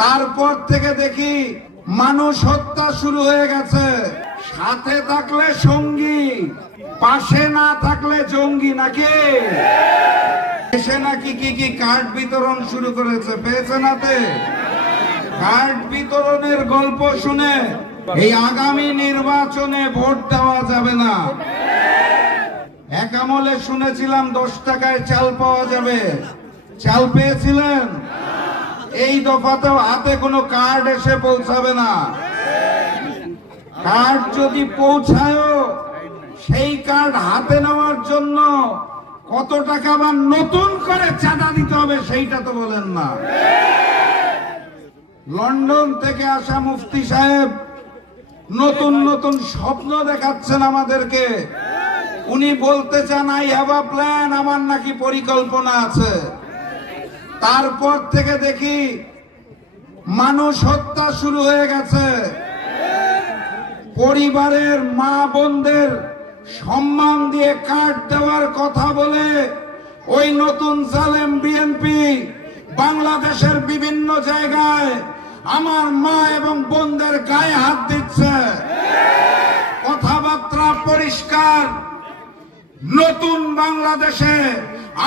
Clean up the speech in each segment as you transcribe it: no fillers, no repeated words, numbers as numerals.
তারপর থেকে দেখি মানুষ হত্যা শুরু হয়ে গেছে। সাথে থাকলে সঙ্গী, পাশে না থাকলে জঙ্গি নাকি? এসে নাকি কি কার্ড বিতরণ শুরু করেছে, পেয়েছেন হাতে? কার্ড বিতরণের গল্প শুনে এই আগামী নির্বাচনে ভোট দেওয়া যাবে না। এক আমলে শুনেছিলাম 10 টাকায় চাল পাওয়া যাবে, চাল পেয়েছিলেন? এই দফাতেও হাতে কোনো কার্ড এসে পৌঁছাবে না। কার্ড যদি পৌঁছায়ও, সেই কার্ড হাতে নেওয়ার জন্য কত টাকা বা নতুন করে চাঁদা দিতে হবে সেইটা তো বলেন না। লন্ডন থেকে আসা মুফতি সাহেব নতুন নতুন স্বপ্ন দেখাচ্ছেন আমাদেরকে। উনি বলতে চান আই হ্যাভ আ প্ল্যান, আমার নাকি পরিকল্পনা আছে। তারপর থেকে দেখি মানুষ হত্যা শুরু হয়ে গেছে। পরিবারের মা বোনদের সম্মান দিয়ে কার্ড দেওয়ার কথা বলে ওই নতুন জালেম বিএনপি বাংলাদেশের বিভিন্ন জায়গায় আমার মা এবং বোনদের গায়ে হাত দিচ্ছে। কথাবার্তা পরিষ্কার, নতুন বাংলাদেশে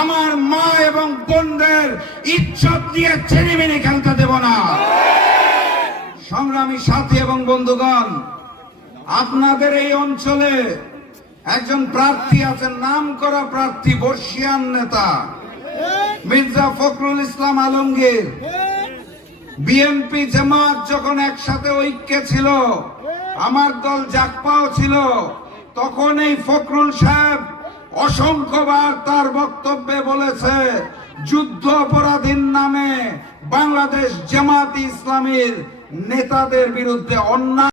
আমার মা এবং বোনদের ইজ্জত দিয়ে ছেড়িমেড়ি খেলতে দেব না। সংগ্রামী সাথী এবং বন্ধুগণ, আপনাদের এই অঞ্চলে একজন প্রার্থী আছেন, নাম করা প্রার্থী, বর্ষিয়ান নেতা মির্জা ফখরুল ইসলাম আলমগীর। বিএনপি জামাত যখন একসাথে ঐক্যে ছিল, আমার দল জাকপাও ছিল, তখন এই ফখরুল সাহেব অসংখ্যবার তার বক্তব্যে বলেছে যুদ্ধ অপরাধীর নামে বাংলাদেশ জামাত ইসলামীর নেতাদের বিরুদ্ধে অন্যায়